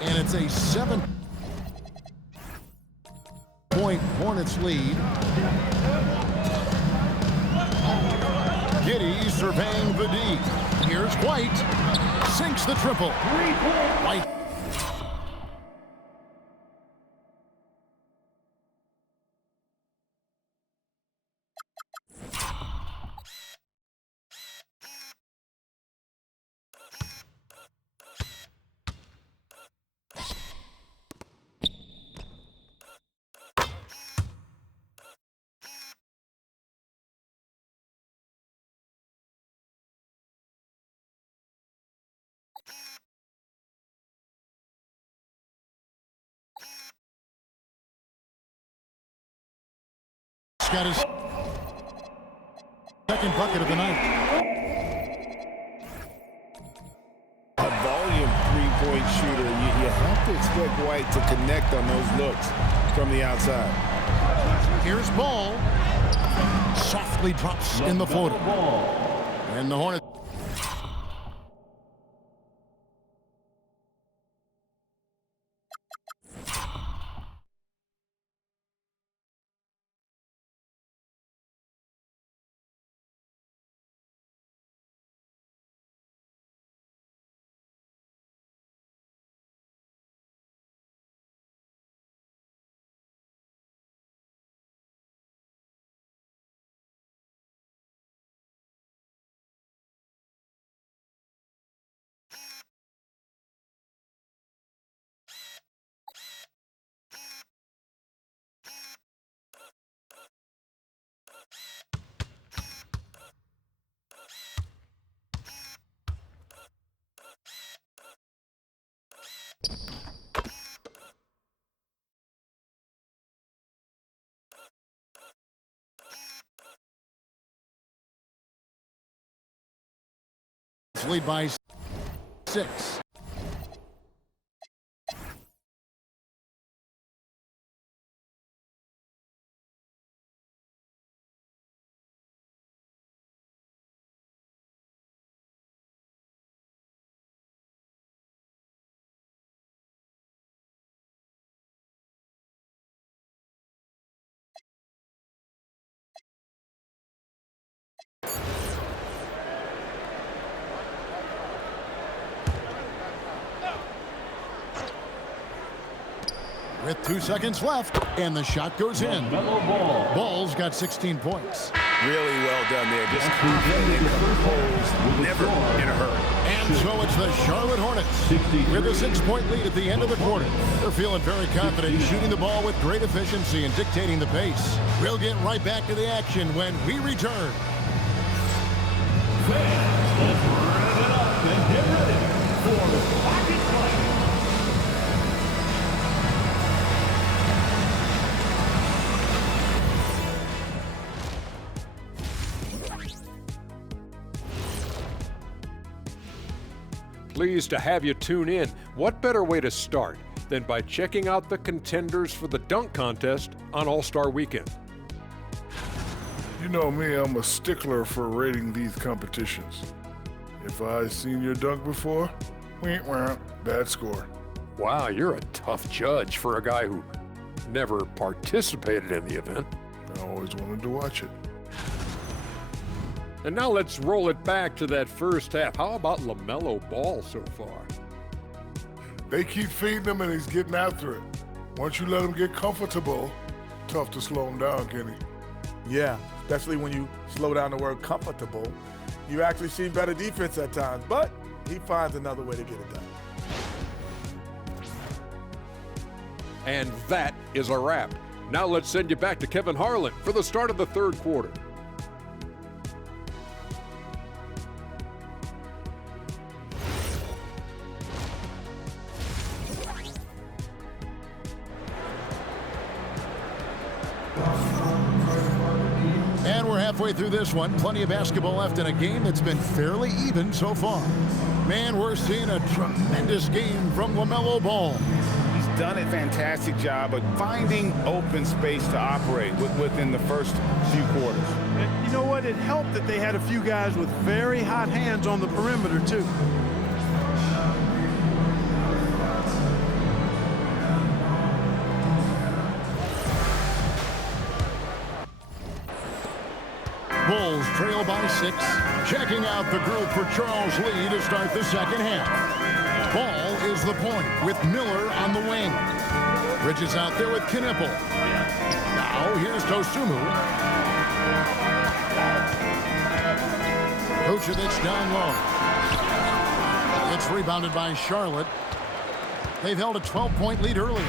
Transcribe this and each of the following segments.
And it's a 7-point Hornets lead. Giddey surveying the D. Here's White. Sinks the triple. White. Got his second bucket of the night. A volume three-point shooter. You have to expect White to connect on those looks from the outside. Here's Ball. Softly drops in the floater. And the Hornets. Lead by 6. With 2 seconds left, and the shot goes in. Ball's got 16 points. Really well done there. Just confident, composed, never in a hurry. And so it's the Charlotte Hornets with a 6-point lead at the end of the quarter. They're feeling very confident, shooting the ball with great efficiency and dictating the pace. We'll get right back to the action when we return. Fans, let's rev it up and get ready for the pocket play. Pleased to have you tune in. What better way to start than by checking out the contenders for the dunk contest on All-Star Weekend? You know me, I'm a stickler for rating these competitions. If I've seen your dunk before, bad score. Wow, you're a tough judge for a guy who never participated in the event. I always wanted to watch it. And now let's roll it back to that first half. How about LaMelo Ball so far? They keep feeding him and he's getting after it. Once you let him get comfortable, tough to slow him down, Kenny. Yeah, especially when you slow down the word comfortable. You actually see better defense at times, but he finds another way to get it done. And that is a wrap. Now let's send you back to Kevin Harlan for the start of the third quarter. And we're halfway through this one. Plenty of basketball left in a game that's been fairly even so far. Man, we're seeing a tremendous game from LaMelo Ball. He's done a fantastic job of finding open space to operate within the first few quarters. And you know what? It helped that they had a few guys with very hot hands on the perimeter, too. trail by 6. Checking out the group for Charles Lee to start the second half. Ball is the point with Miller on the wing. Bridges out there with Knipple. Now here's Dosunmu. Vucevic down low. It's rebounded by Charlotte. They've held a 12-point lead earlier.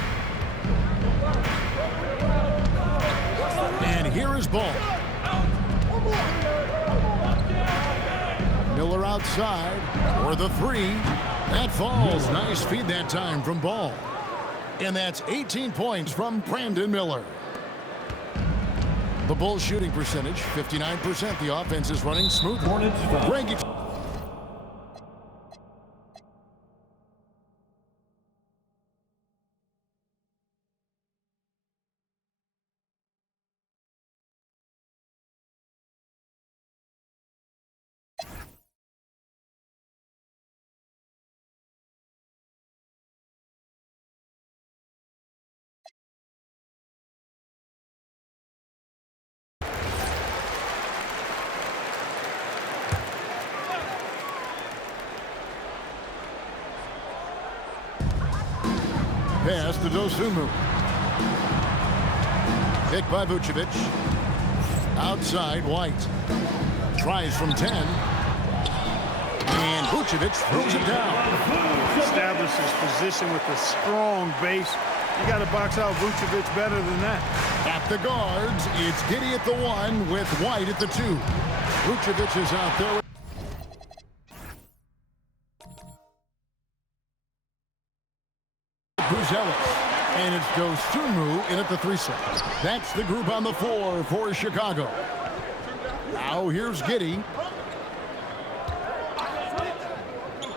And here is Ball. Miller outside for the 3. That falls. Nice feed that time from Ball. And that's 18 points from Brandon Miller. The Bulls shooting percentage, 59%. The offense is running smooth. Greg, pass to Dosunmu. Picked by Vucevic. Outside, White. Tries from 10. And Vucevic throws it down. Establishes position with a strong base. You got to box out Vucevic better than that. At the guards, it's Giddey at the 1 with White at the 2. Vucevic is out there with Buzelis. And it's Dosunmu in at the 3 set. That's the group on the floor for Chicago. Now here's Giddey.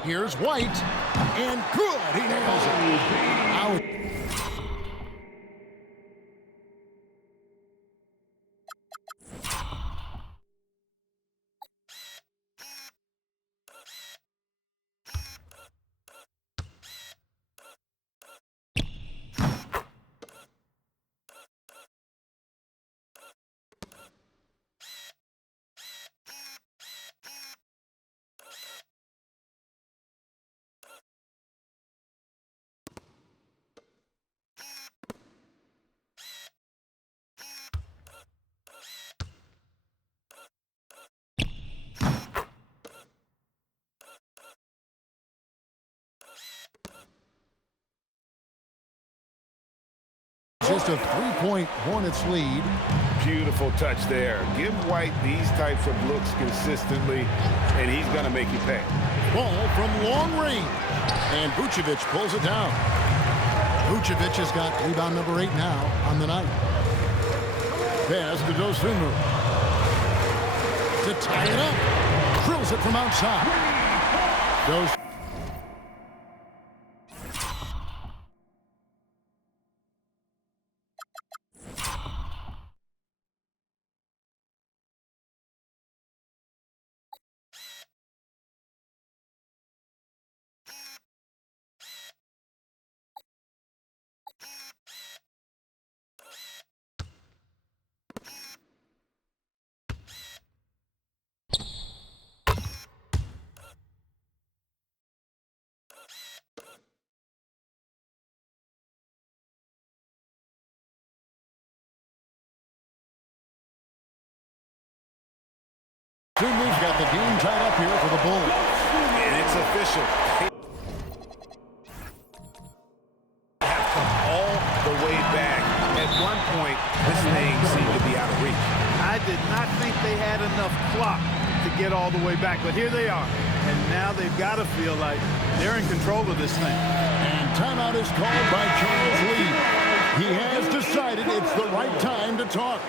Here's White. And good. He nails it. Out. Just a 3-point Hornets lead. Beautiful touch there. Give White these types of looks consistently, and he's going to make you pay. Ball from long range. And Vucevic pulls it down. Vucevic has got rebound number 8 now on the night. Pass to Dosunmu. To tie it up. Drills it from outside. Dosunmu's got the game tied up here for the Bulls. And it's official. Have come all the way back. At one point, this thing seemed to be out of reach. I did not think they had enough clock to get all the way back, but here they are. And now they've got to feel like they're in control of this thing. And timeout is called by Charles Lee. He has decided it's the right time to talk.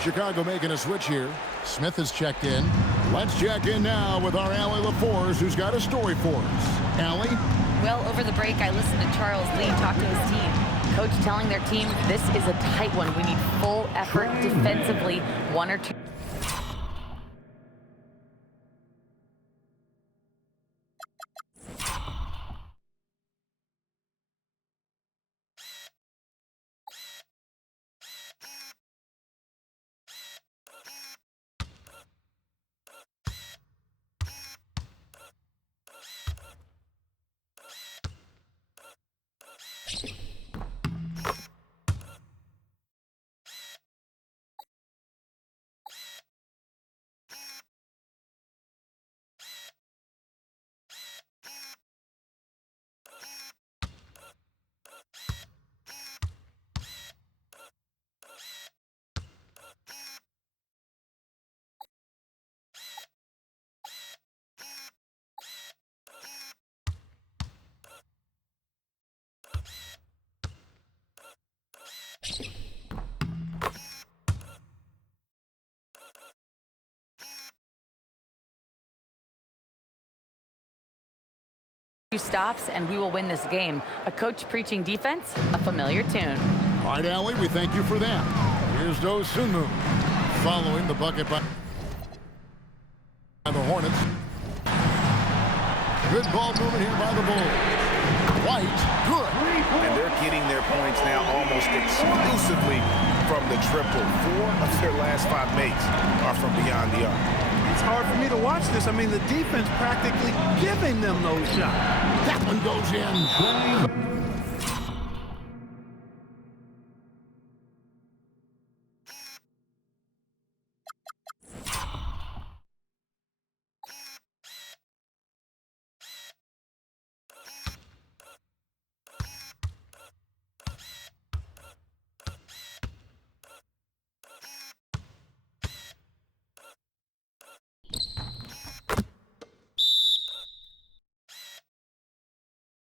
Chicago making a switch here. Smith has checked in. Let's check in now with our Allie LaForce, who's got a story for us. Allie? Well, over the break, I listened to Charles Lee talk to his team. Coach telling their team, this is a tight one. We need full effort defensively, 1 or 2. stops and we will win this game. A coach preaching defense, a familiar tune. All right, Allie, we thank you for that. Here's Dosunmu following the bucket by the Hornets. Good ball movement here by the Bulls. White, good. And they're getting their points now almost exclusively from the triple. 4 of their last 5 makes are from beyond the arc. It's hard for me to watch this. I mean, the defense practically giving them those shots. That one goes in.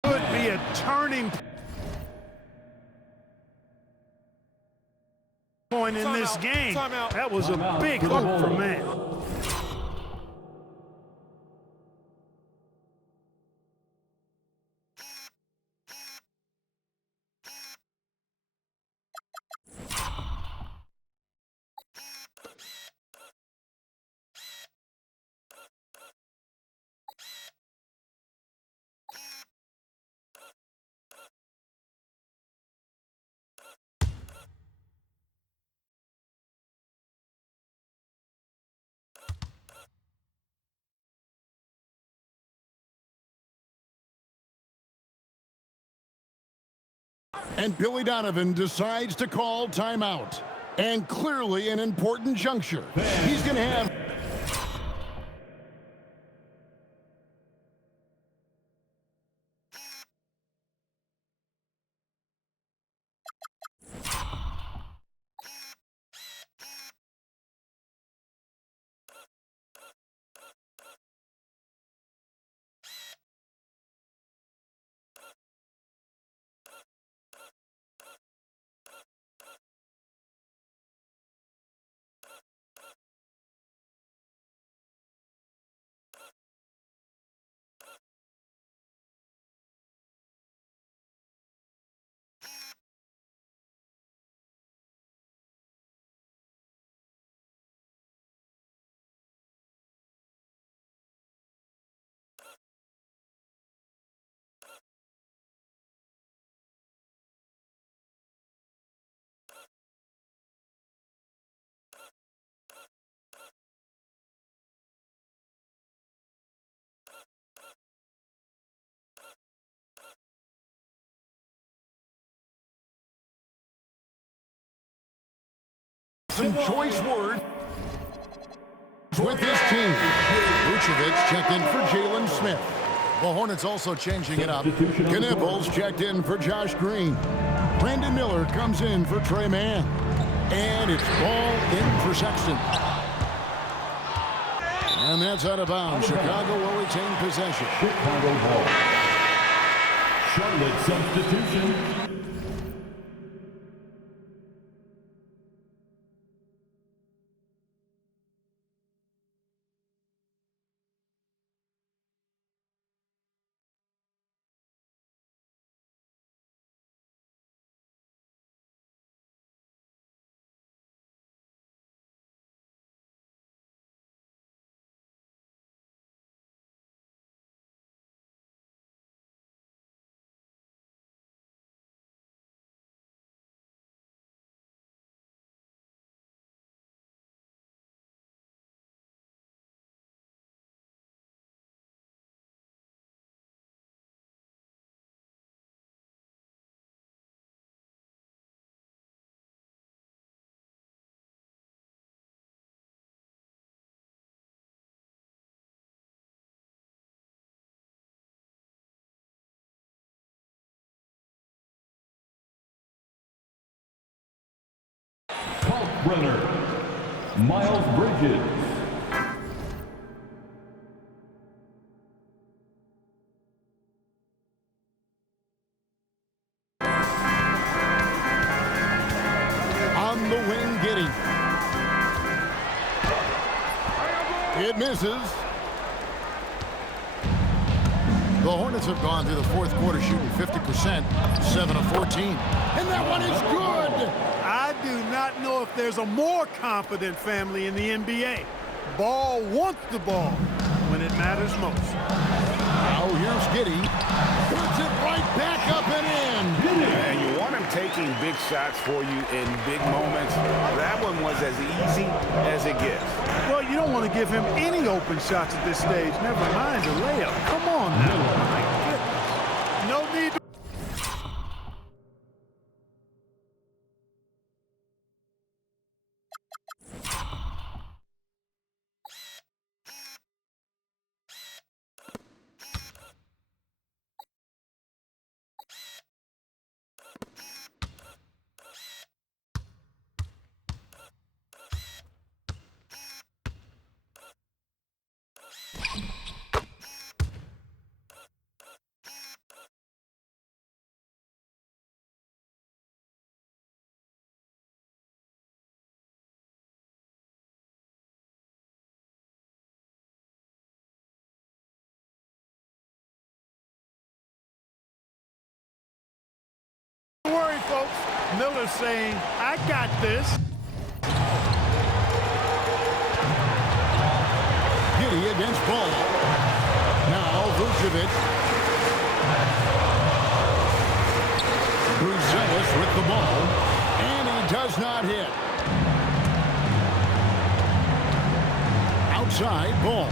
Could be a turning point in this game. That was a big hook for man. And Billy Donovan decides to call timeout. And clearly an important juncture. He's going to have... some choice words with his team. Vucevic checked in for Jalen Smith. The Hornets also changing it up. Knipples checked in for Josh Green. Brandon Miller comes in for Trey Mann. And it's ball in for Sexton. And that's out of bounds. Chicago will retain possession. Chicago ball. Charlotte substitution. Runner, Miles Bridges. On the wing, Giddey. It misses. The Hornets have gone through the fourth quarter shooting 50%, 7 of 14. And that one is good! I do not know if there's a more confident family in the NBA. Ball wants the ball when it matters most. Now here's Giddey. Puts it right back up and in. And you want him taking big shots for you in big moments. That one was as easy as it gets. Well, you don't want to give him any open shots at this stage. Never mind a layup. Come on now. My goodness. No need to... Don't worry, folks. Miller's saying, I got this. Giddey against Ball. Now Vucevic. Bruzelis with the ball. And he does not hit. Outside Ball.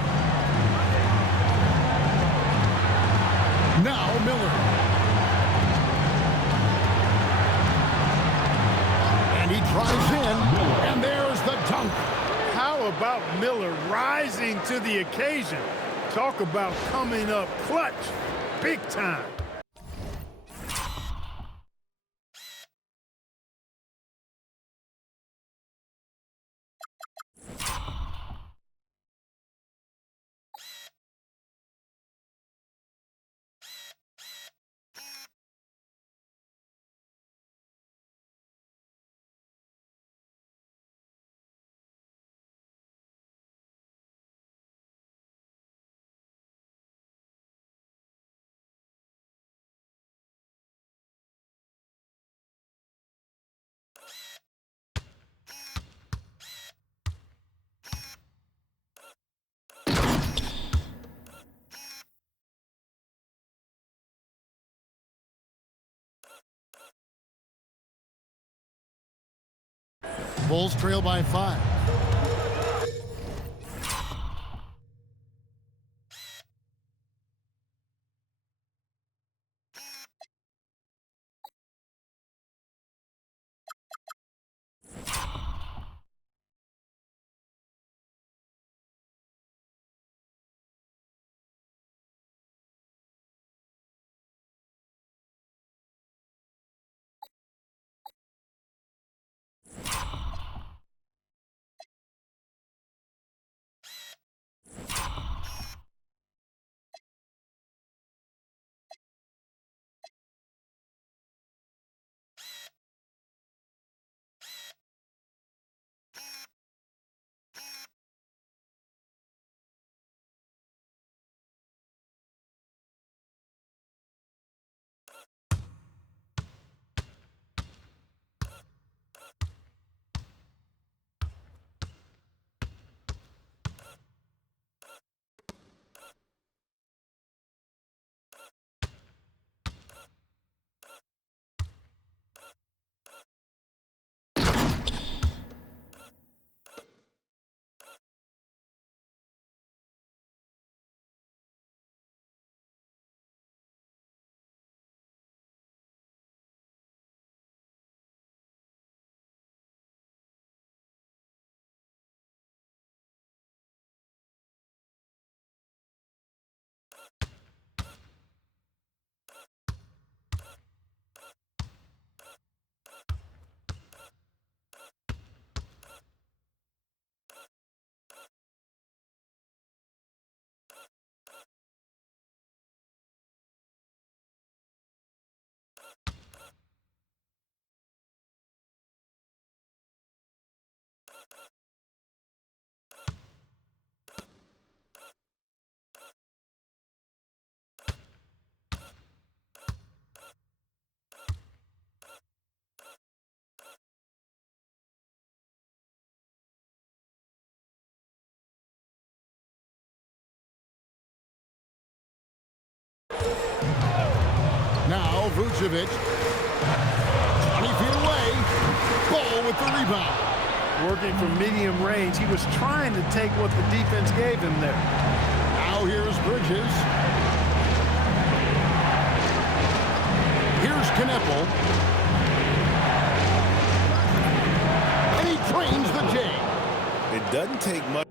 Now Miller. And he drives in, and there's the dunk. How about Miller rising to the occasion? Talk about coming up clutch, big time. Bulls trail by 5. Vucevic. 20 feet away. Ball with the rebound. Working from medium range. He was trying to take what the defense gave him there. Now here's Bridges. Here's Kneppel. And he trains the J. It doesn't take much.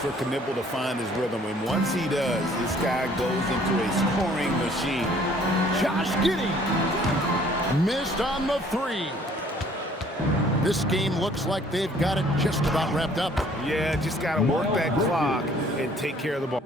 For Kneppel to find his rhythm, and once he does, this guy goes into a scoring machine. Josh Giddey missed on the three. This game looks like they've got it just about wrapped up. Yeah, just got to work that clock and take care of the ball.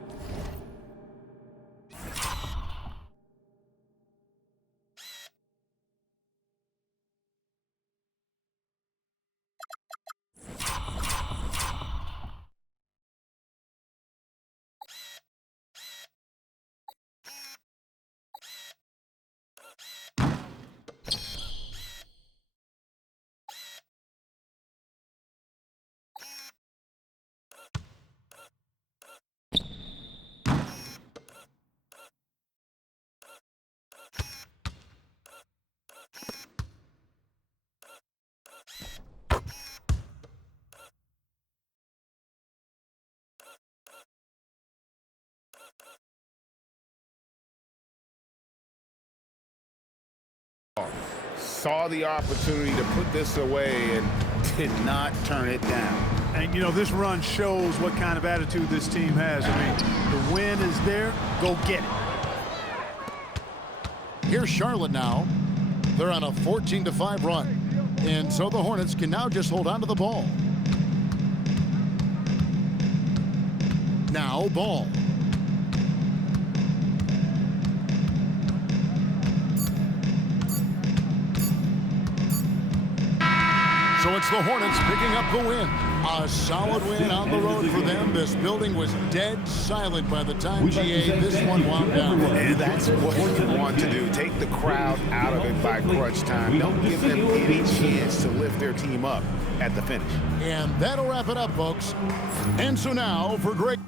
Saw the opportunity to put this away and did not turn it down. And, you know, this run shows what kind of attitude this team has. I mean, the win is there. Go get it. Here's Charlotte now. They're on a 14-5 run. And so the Hornets can now just hold on to the ball. Now Ball. So it's the Hornets picking up the win. A solid win on the road for them. This building was dead silent by the time GA this one wound down. And that's what you want to do. Take the crowd out of it by crunch time. Don't give them any chance to lift their team up at the finish. And that'll wrap it up, folks. And so now for Greg.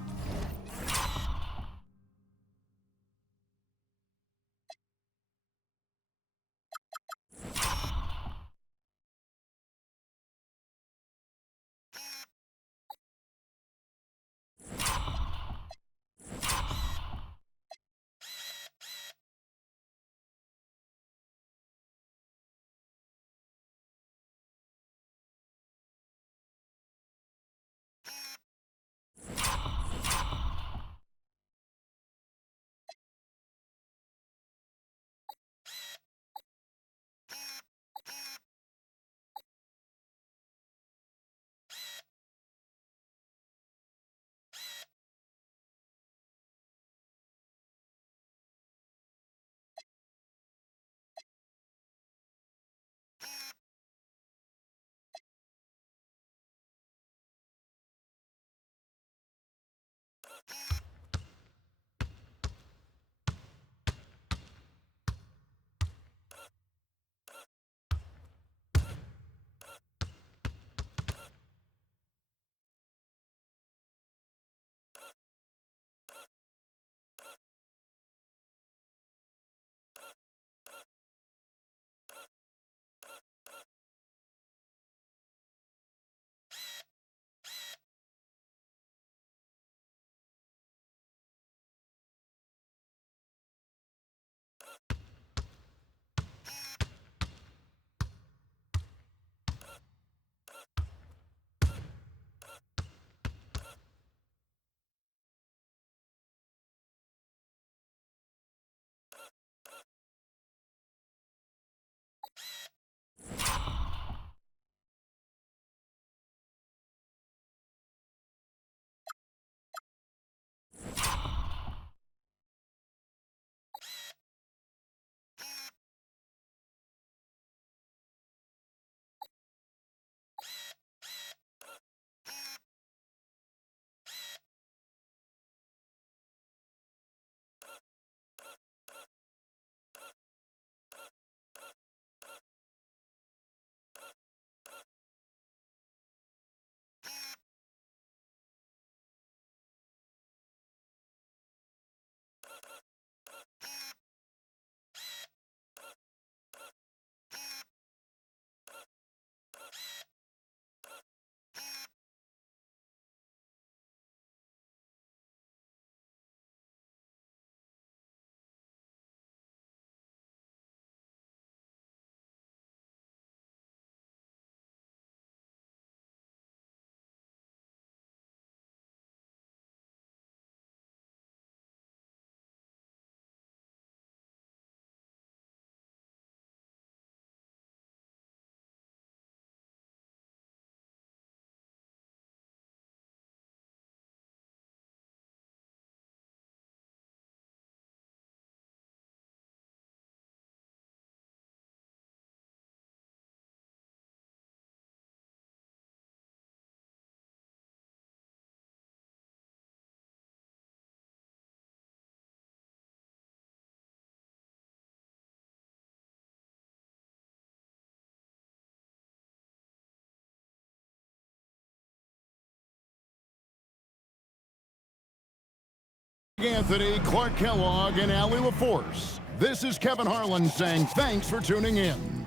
Anthony, Clark Kellogg, and Allie LaForce. This is Kevin Harlan saying thanks for tuning in.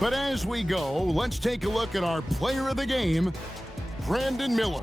But as we go, let's take a look at our player of the game, Brandon Miller.